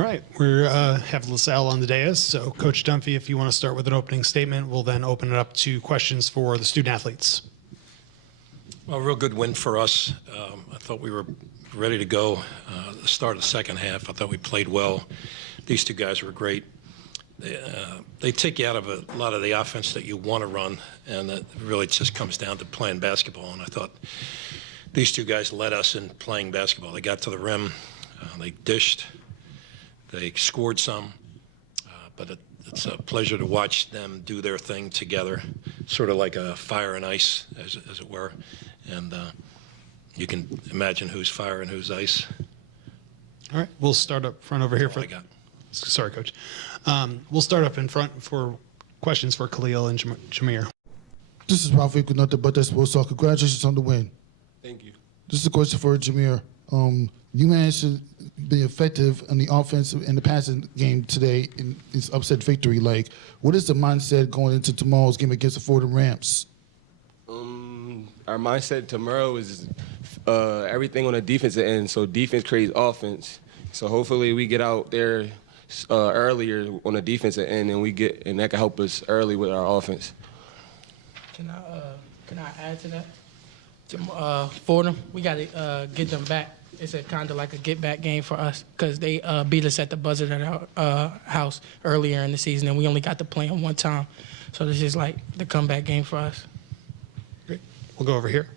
All right, we have LaSalle on the dais. So, Coach Dunphy, if you want to start with an opening statement, we'll then open it up to questions for the student athletes. Well, a real good win for us. I thought we were ready to go at the start of the second half. I thought we played well. These two guys were great. They take you out of a lot of the offense that you want to run, and it really just comes down to playing basketball. And I thought these two guys led us in playing basketball. They got to the rim, they dished, they scored some, but it's a pleasure to watch them do their thing together, sort of like a fire and ice, as it were. And you can imagine who's fire and who's ice. All right, we'll start up front over here. That's all I got. Sorry, Coach. We'll start up in front for questions for Khalil and Jameer. This is Ralph with nothing but that sports talk. Congratulations on the win. Thank you. This is a question for Jameer. You managed to be effective in the offense and the passing game today in this upset victory. Like, what is the mindset going into tomorrow's game against the Fordham Ramps? Our mindset tomorrow is everything on the defensive end. So defense creates offense. So hopefully we get out there earlier on the defensive end, and that can help us early with our offense. Can I add to that? Fordham, we got to get them back. It's a kind of like a get-back game for us because they beat us at the buzzer at our house earlier in the season, and we only got to play them one time. So this is like the comeback game for us. Great. We'll go over here.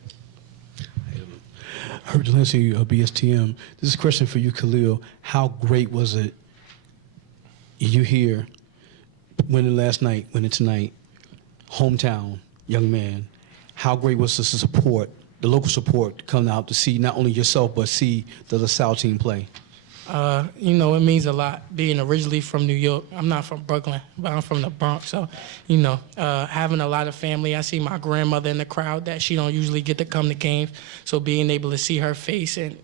Herbert Delancey, BSTM. This is a question for you, Khalil. How great was it you here, winning last night, winning tonight, hometown, young man? How great was the support, the local support, coming out to see not only yourself, but see the LaSalle team play? It means a lot. Being originally from New York, I'm not from Brooklyn, but I'm from the Bronx. So, having a lot of family. I see my grandmother in the crowd that she don't usually get to come to games. So being able to see her face and,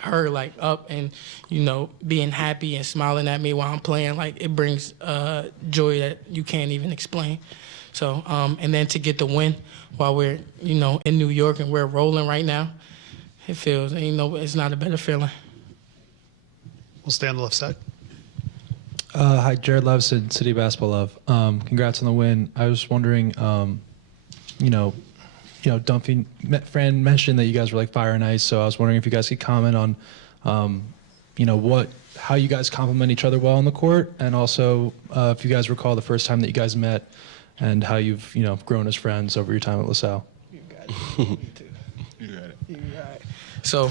her like up and, being happy and smiling at me while I'm playing, like it brings joy that you can't even explain. So, and then to get the win while we're, in New York and we're rolling right now, it feels, it's not a better feeling. We'll stay on the left side. Hi, Jared Levinson, City Basketball Love. Congrats on the win. I was wondering, Dunphy, Fran mentioned that you guys were like fire and ice, so I was wondering if you guys could comment on, how you guys complement each other well on the court, and also if you guys recall the first time that you guys met and how you've, grown as friends over your time at LaSalle. You got it. You too. You got it. You got it. So,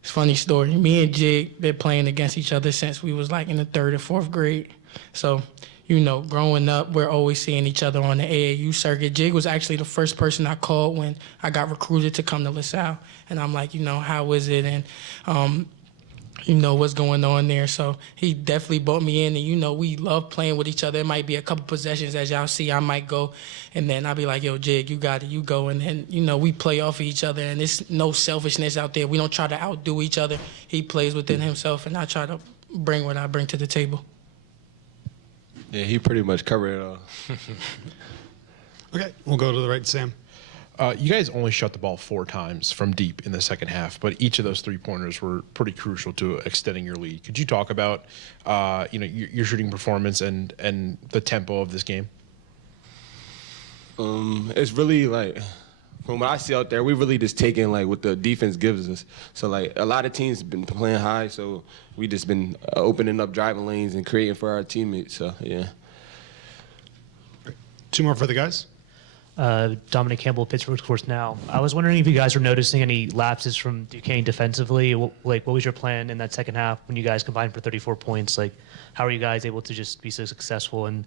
it's a funny story. Me and Jig been playing against each other since we was like in the 3rd or 4th grade. So, growing up, we're always seeing each other on the AAU circuit. Jig was actually the first person I called when I got recruited to come to LaSalle. And I'm like, how is it? And, what's going on there. So he definitely brought me in, and, we love playing with each other. It might be a couple possessions, as y'all see, I might go, and then I'll be like, yo, Jig, you got it, you go. And then, we play off of each other, and there's no selfishness out there. We don't try to outdo each other. He plays within himself, and I try to bring what I bring to the table. Yeah, he pretty much covered it all. Okay, we'll go to the right, Sam. You guys only shot the ball 4 times from deep in the second half, but each of those 3-pointers were pretty crucial to extending your lead. Could you talk about, your shooting performance and the tempo of this game? It's really like, from what I see out there, we really just taking like what the defense gives us. So like a lot of teams been playing high, so we just been opening up driving lanes and creating for our teammates. So yeah. 2 more for the guys. Dominic Campbell, Pittsburgh Sports Now. I was wondering if you guys were noticing any lapses from Duquesne defensively. What was your plan in that second half when you guys combined for 34 points? Like, how are you guys able to just be so successful? And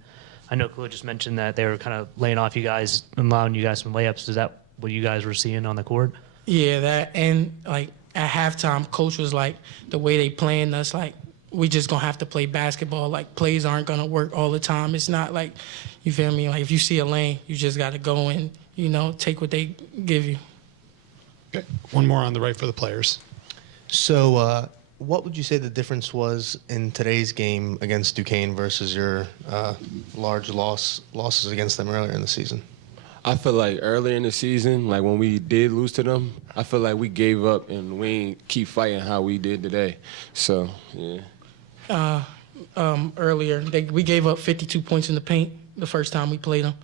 I know Khalil just mentioned that they were kind of laying off you guys and allowing you guys some layups. Is that what you guys were seeing on the court? Yeah, that, and like at halftime, coach was like, the way they playing us, like, we just gonna have to play basketball. Like, plays aren't gonna work all the time. It's not like, you feel me? Like, if you see a lane, you just gotta go and, take what they give you. Okay, 1 more on the right for the players. So, what would you say the difference was in today's game against Duquesne versus your large losses against them earlier in the season? I feel like earlier in the season, like when we did lose to them, I feel like we gave up and we ain't keep fighting how we did today. So, yeah. Earlier, we gave up 52 points in the paint the first time we played them.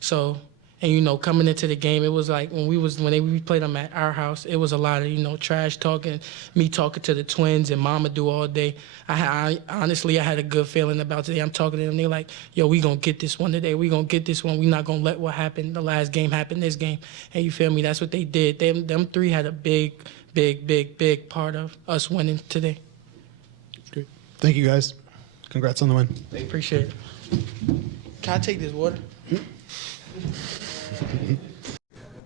So, and coming into the game, it was like when we played them at our house, it was a lot of trash talking, me talking to the twins and Mama do all day. Honestly, I had a good feeling about today. I'm talking to them, they're like, "Yo, we gonna get this one today. We gonna get this one. We not gonna let what happened the last game happen this game." And you feel me? That's what they did. Them three had a big part of us winning today. Great. Thank you, guys. Congrats on the win. Appreciate it. Can I take this water?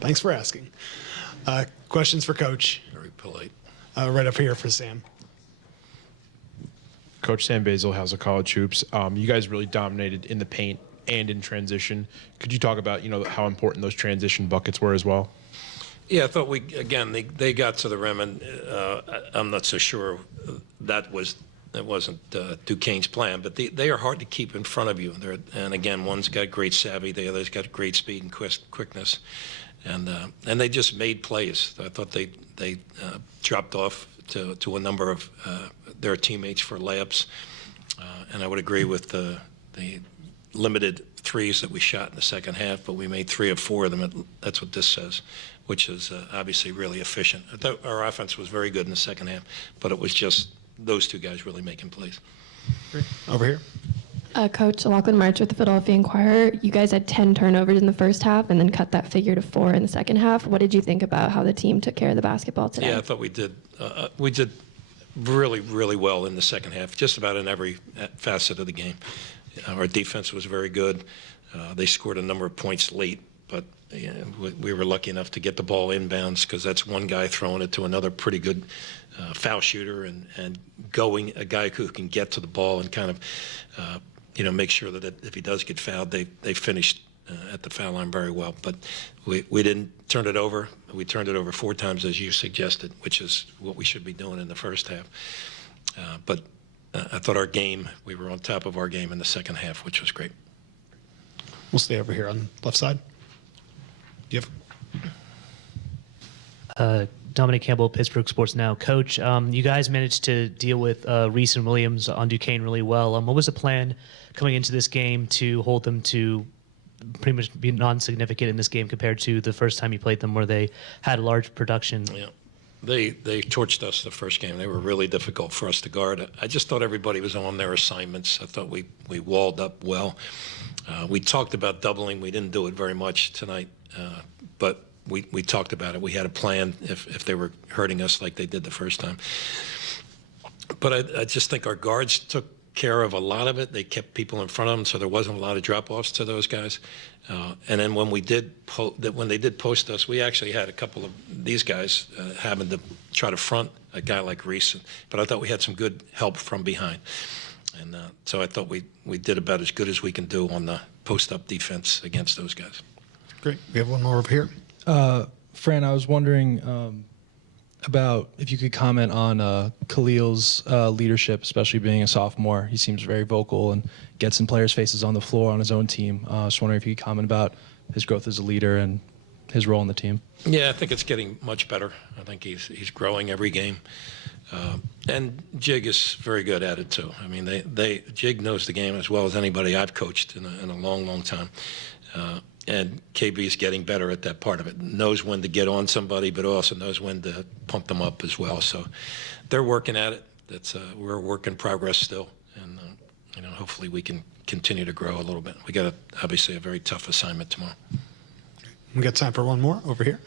Thanks for asking. Questions for Coach? Very polite. Right up here for Sam. Coach Sam Basil, House of College Hoops. You guys really dominated in the paint and in transition. Could you talk about how important those transition buckets were as well? Yeah, I thought they got to the rim, and I'm not so sure that wasn't Duquesne's plan, but they are hard to keep in front of you. And again, one's got great savvy, the other's got great speed and quickness, and they just made plays. I thought they dropped off to a number of their teammates for layups, and I would agree with the limited threes that we shot in the second half, but we made 3 of 4 of them. That's what this says, which is obviously really efficient. I thought our offense was very good in the second half, but it was just those two guys really making plays. Over here. Coach, Lachlan March with the Philadelphia Inquirer. You guys had 10 turnovers in the first half and then cut that figure to 4 in the second half. What did you think about how the team took care of the basketball today? Yeah, I thought we did really, really well in the second half, just about in every facet of the game. Our defense was very good. They scored a number of points late, but we were lucky enough to get the ball inbounds because that's one guy throwing it to another pretty good foul shooter and a guy who can get to the ball and kind of make sure that if he does get fouled, they finished at the foul line very well. But we didn't turn it over. We turned it over 4 times, as you suggested, which is what we should be doing in the first half. But I thought we were on top of our game in the second half, which was great. We'll stay over here on the left side. Do you have? Dominic Campbell, Pittsburgh Sports Now. Coach, you guys managed to deal with Reese and Williams on Duquesne really well. What was the plan coming into this game to hold them to pretty much be non-significant in this game compared to the first time you played them where they had a large production? Yeah. They torched us the first game. They were really difficult for us to guard. I just thought everybody was on their assignments. I thought we walled up well. We talked about doubling. We didn't do it very much tonight, but we talked about it. We had a plan if they were hurting us like they did the first time. But I just think our guards took care of a lot of it. They kept people in front of them, so there wasn't a lot of drop-offs to those guys. And then when they did post us, we actually had a couple of these guys having to try to front a guy like Reese. But I thought we had some good help from behind. And so I thought we did about as good as we can do on the post-up defense against those guys. Great. We have one more over here. Fran, I was wondering about if you could comment on Khalil's leadership, especially being a sophomore. He seems very vocal and gets in players' faces on the floor on his own team. I was wondering if you could comment about his growth as a leader and his role in the team. Yeah, I think it's getting much better. I think he's growing every game. And Jig is very good at it, too. I mean, Jig knows the game as well as anybody I've coached in a long, long time. And KB is getting better at that part of it. Knows when to get on somebody, but also knows when to pump them up as well. So they're working at it. We're a work in progress still, and hopefully we can continue to grow a little bit. We got obviously a very tough assignment tomorrow. We got time for one more over here.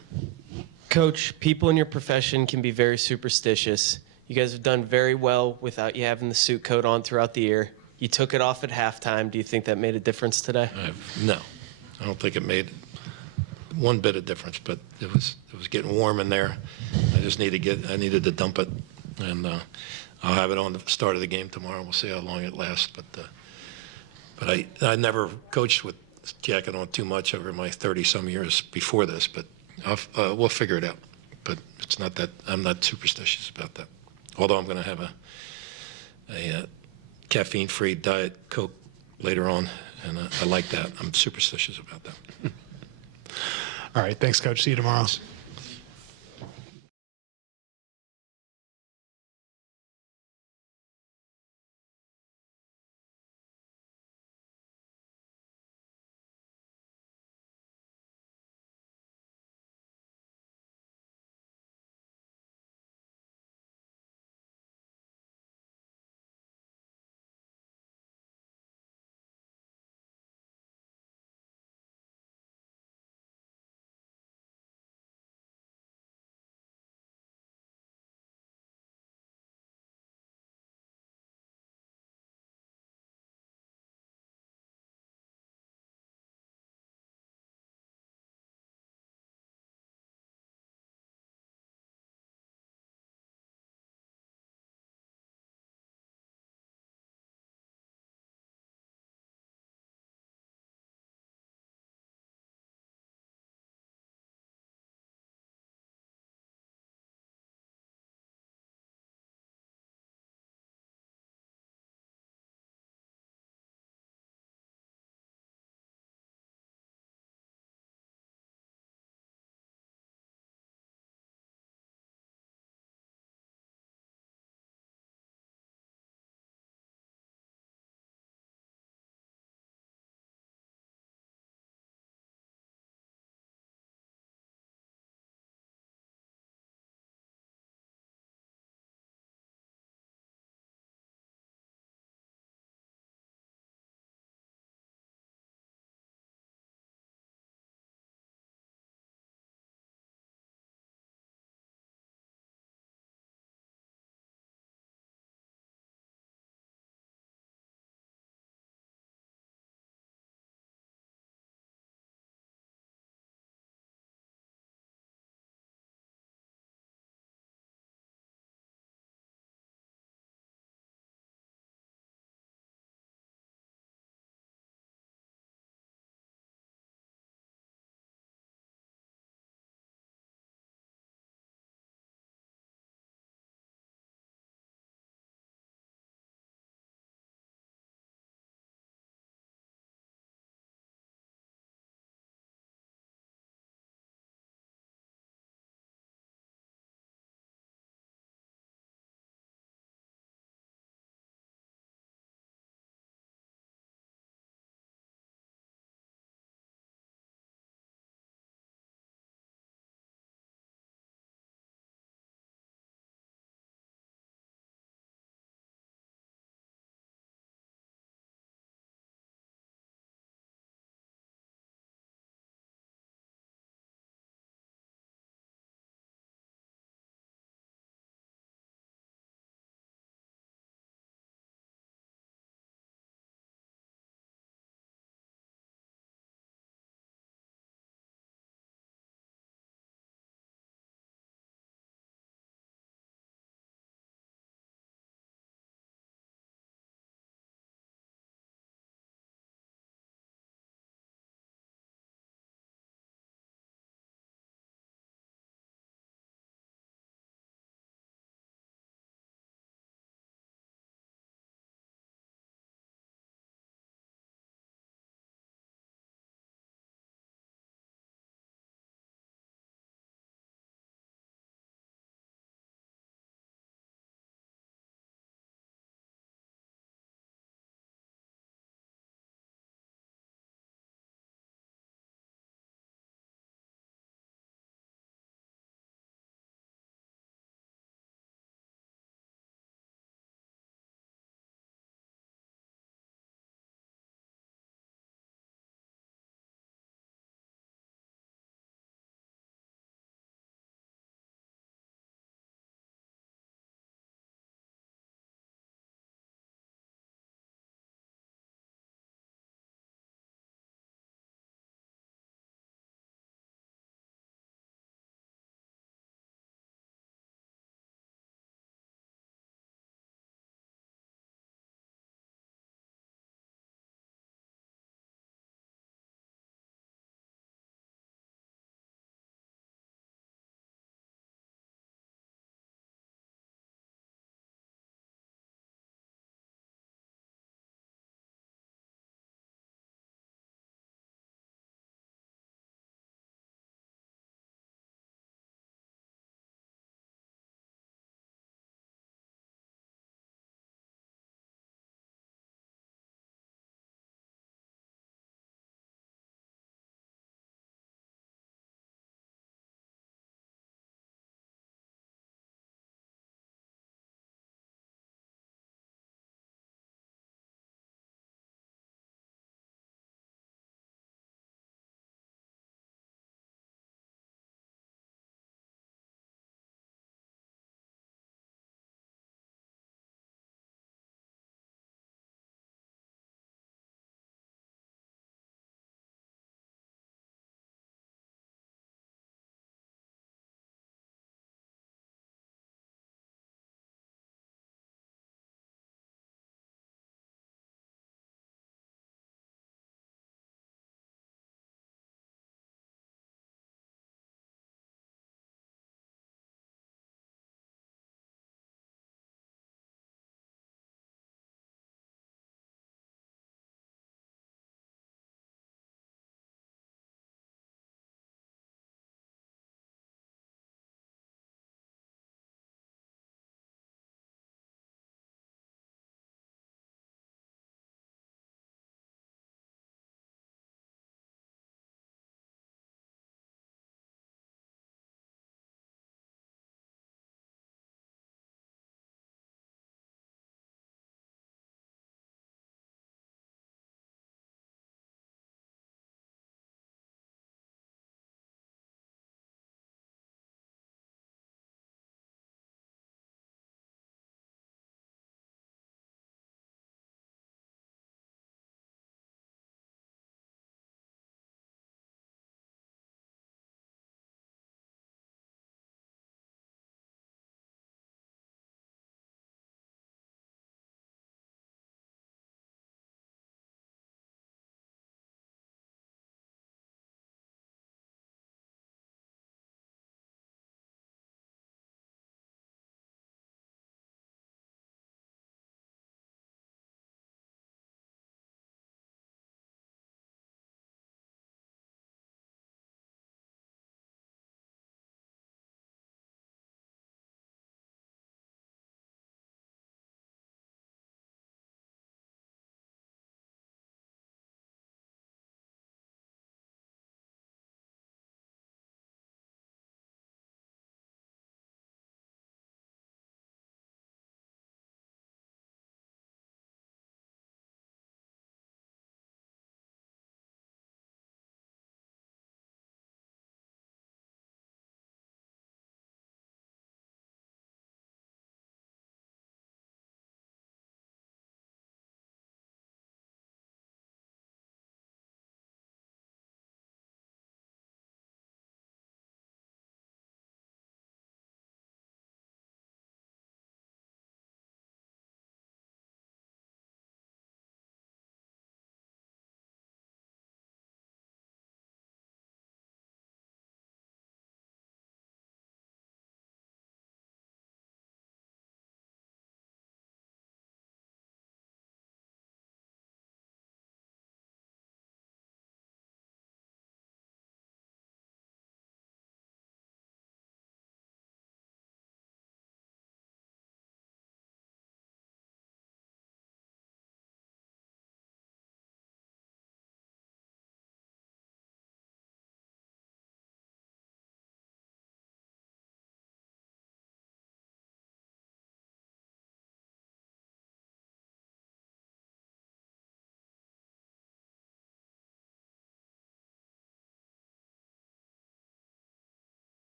Coach, people in your profession can be very superstitious. You guys have done very well without you having the suit coat on throughout the year. You took it off at halftime. Do you think that made a difference today? No. I don't think it made one bit of difference, but it was getting warm in there. I needed to dump it, and I'll have it on the start of the game tomorrow. We'll see how long it lasts, but I never coached with jacket on too much over my 30-some years before this, but we'll figure it out. But it's not that I'm not superstitious about that. Although I'm going to have a caffeine-free Diet Coke later on. And I like that. I'm superstitious about that. All right. Thanks, Coach. See you tomorrow.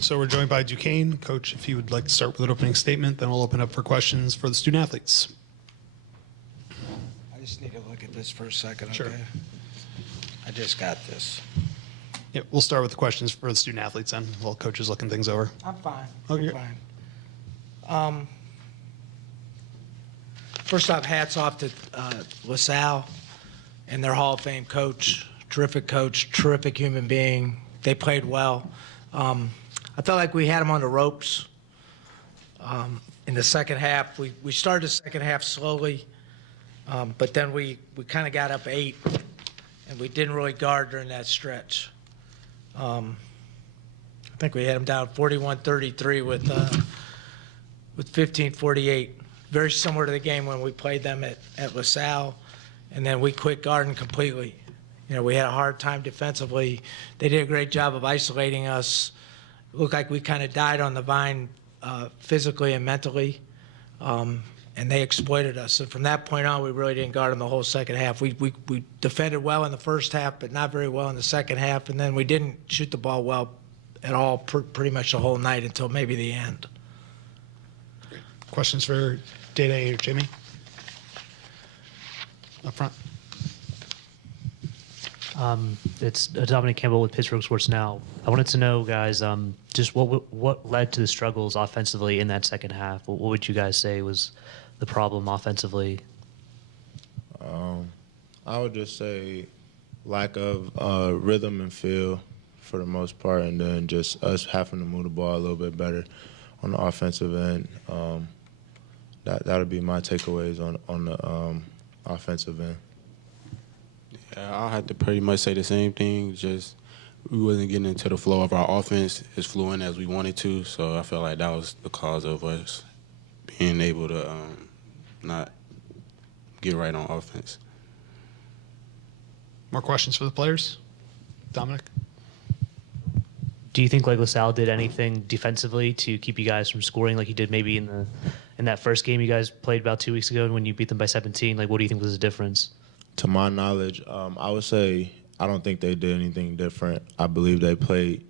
So we're joined by Duquesne. Coach, if you would like to start with an opening statement, then we'll open up for questions for the student athletes. I just need to look at this for a second, Sure. okay? I just got this. Yeah, we'll start with the questions for the student athletes then, while coach is looking things over. I'm fine. Okay. I'm fine. First off, hats off to LaSalle and their Hall of Fame coach, terrific human being. They played well. I felt like we had them on the ropes in the second half. We started the second half slowly, but then we kind of got up 8, and we didn't really guard during that stretch. I think we had them down 41-33 with 15:48. Very similar to the game when we played them at LaSalle, and then we quit guarding completely. You know, we had a hard time defensively. They did a great job of isolating us. It looked like we kind of died on the vine physically and mentally, and they exploited us. And from that point on, we really didn't guard them the whole second half. We defended well in the first half, but not very well in the second half, and then we didn't shoot the ball well at all pretty much the whole night until maybe the end. Questions for Day or Jimmy? Up front. It's Dominic Campbell with Pittsburgh Sports Now. I wanted to know, guys, just what led to the struggles offensively in that second half? What would you guys say was the problem offensively? I would just say lack of rhythm and feel for the most part, and then just us having to move the ball a little bit better on the offensive end. That would be my takeaways on the offensive end. I'll have to pretty much say the same thing. Just we wasn't getting into the flow of our offense as fluent as we wanted to. So I felt like that was the cause of us being able to not get right on offense. More questions for the players? Dominic? Do you think like LaSalle did anything defensively to keep you guys from scoring like you did maybe in that first game you guys played about 2 weeks ago when you beat them by 17? Like, what do you think was the difference? To my knowledge, I would say I don't think they did anything different. I believe they played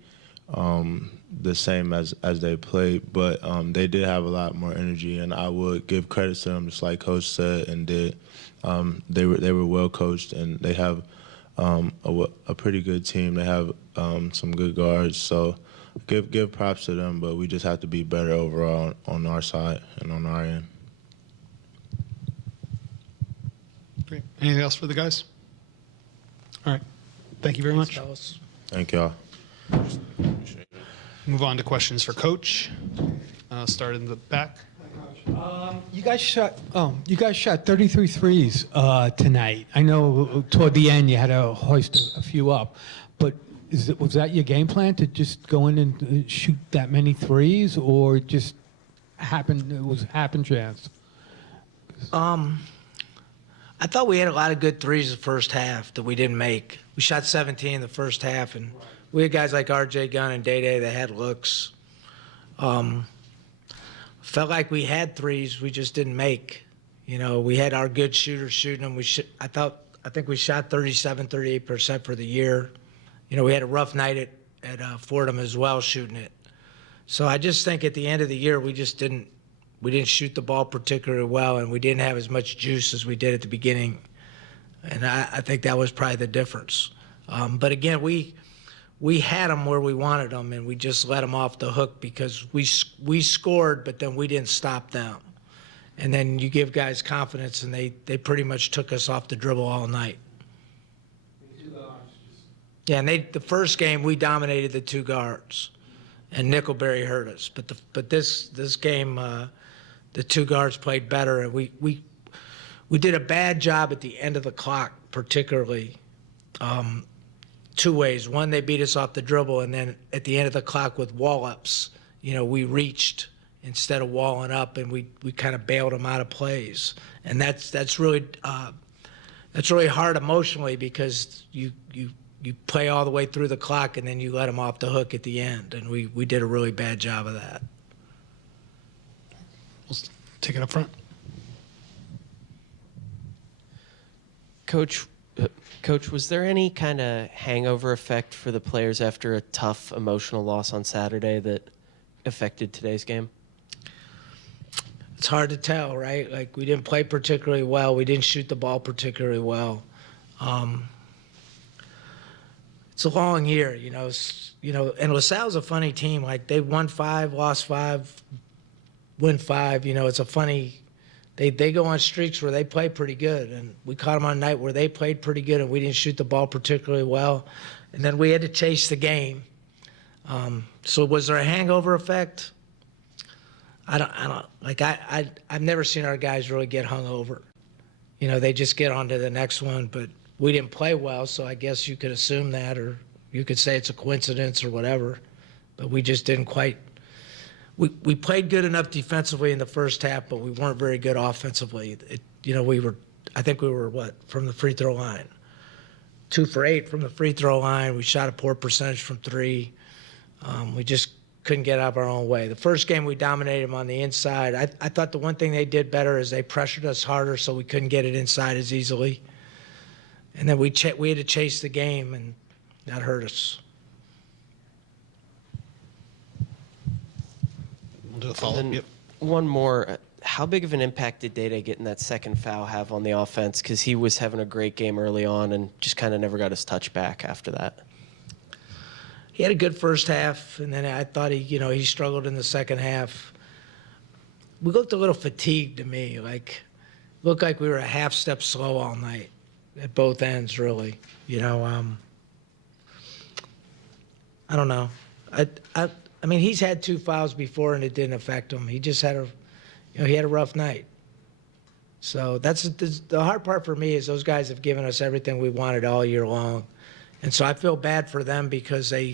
the same as they played, but they did have a lot more energy, and I would give credit to them, just like Coach said and did. They were well coached, and they have a pretty good team. They have some good guards, so give props to them. But we just have to be better overall on our side and on our end. Great. Anything else for the guys? All right. Thank you very much. Thank y'all. Move on to questions for Coach. Start in the back. You guys shot 33 threes tonight. I know toward the end you had to hoist a few up, but was that your game plan to just go in and shoot that many threes, or just it was happen chance? I thought we had a lot of good threes the first half that we didn't make. We shot 17 in the first half, and we had guys like R.J. Gunn and Day that had looks. Felt like we had threes, we just didn't make. You know, we had our good shooters shooting them. I think we shot 37-38% for the year. You know, we had a rough night at Fordham as well shooting it. So I just think at the end of the year we didn't shoot the ball particularly well, and we didn't have as much juice as we did at the beginning. And I think that was probably the difference. But again, we had them where we wanted them, and we just let them off the hook because we scored, but then we didn't stop them. And then you give guys confidence, and they pretty much took us off the dribble all night. Yeah, and the first game we dominated the two guards, and Nickelberry hurt us. But this game, the two guards played better, and we did a bad job at the end of the clock, particularly. Two ways. One, they beat us off the dribble, and then at the end of the clock with wall-ups, you know, we reached instead of walling up, and we kind of bailed them out of plays. And that's really hard emotionally because you play all the way through the clock, and then you let them off the hook at the end, and we did a really bad job of that. We'll take it up front. Coach, Coach, was there any kind of hangover effect for the players after a tough emotional loss on Saturday that affected today's game? It's hard to tell, right? Like, we didn't play particularly well. We didn't shoot the ball particularly well. It's a long year, and LaSalle's a funny team. Like, they won 5, lost 5, win 5. It's a funny. They go on streaks where they play pretty good, and we caught them on a night where they played pretty good, and we didn't shoot the ball particularly well, and then we had to chase the game. So was there a hangover effect? I don't like. I've never seen our guys really get hungover. They just get on to the next one, but we didn't play well, so I guess you could assume that, or you could say it's a coincidence or whatever, but we just didn't quite. We played good enough defensively in the first half, but we weren't very good offensively. I think we were, from the free throw line? 2 for 8 from the free throw line. We shot a poor percentage from 3. We just couldn't get out of our own way. The first game, we dominated them on the inside. I thought the one thing they did better is they pressured us harder, so we couldn't get it inside as easily. And then we had to chase the game, and that hurt us. We'll do a follow-up. Yep. One more. How big of an impact did Dede getting that second foul have on the offense? Because he was having a great game early on and just kind of never got his touch back after that. He had a good first half, and then I thought he struggled in the second half. We looked a little fatigued to me. Looked like we were a half step slow all night at both ends, really. I don't know. I mean, he's had 2 fouls before, and it didn't affect him. He just had he had a rough night. So that's the hard part for me is those guys have given us everything we wanted all year long, and so I feel bad for them because they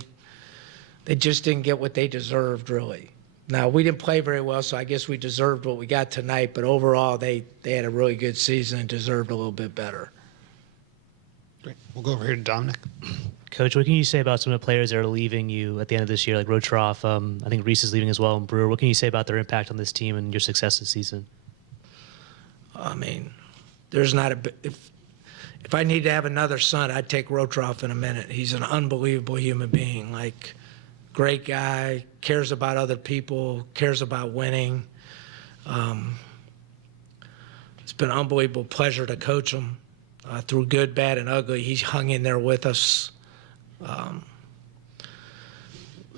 just didn't get what they deserved, really. Now, we didn't play very well, so I guess we deserved what we got tonight, but overall, they had a really good season and deserved a little bit better. Great. We'll go over here to Dominic. Coach, what can you say about some of the players that are leaving you at the end of this year, like Rotroff? I think Reese is leaving as well, and Brewer. What can you say about their impact on this team and your success this season? I mean, there's not if I need to have another son, I'd take Rotroff in a minute. He's an unbelievable human being, great guy, cares about other people, cares about winning. It's been an unbelievable pleasure to coach him through good, bad, and ugly. He's hung in there with us.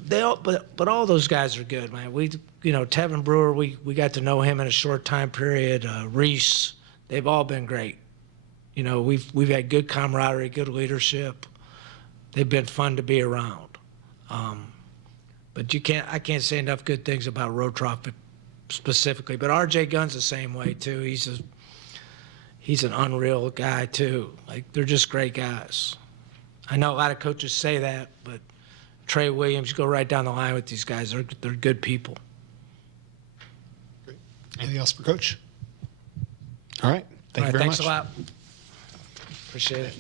But all those guys are good, man. Tevin Brewer, we got to know him in a short time period. Reese, they've all been great. We've had good camaraderie, good leadership. They've been fun to be around. But I can't say enough good things about Rotroff specifically. But R.J. Gunn's the same way too. He's an unreal guy too. They're just great guys. I know a lot of coaches say that, but Trey Williams, go right down the line with these guys. They're good people. Great. Anything else for Coach? All right. Thank you very much. Thanks a lot. Appreciate it.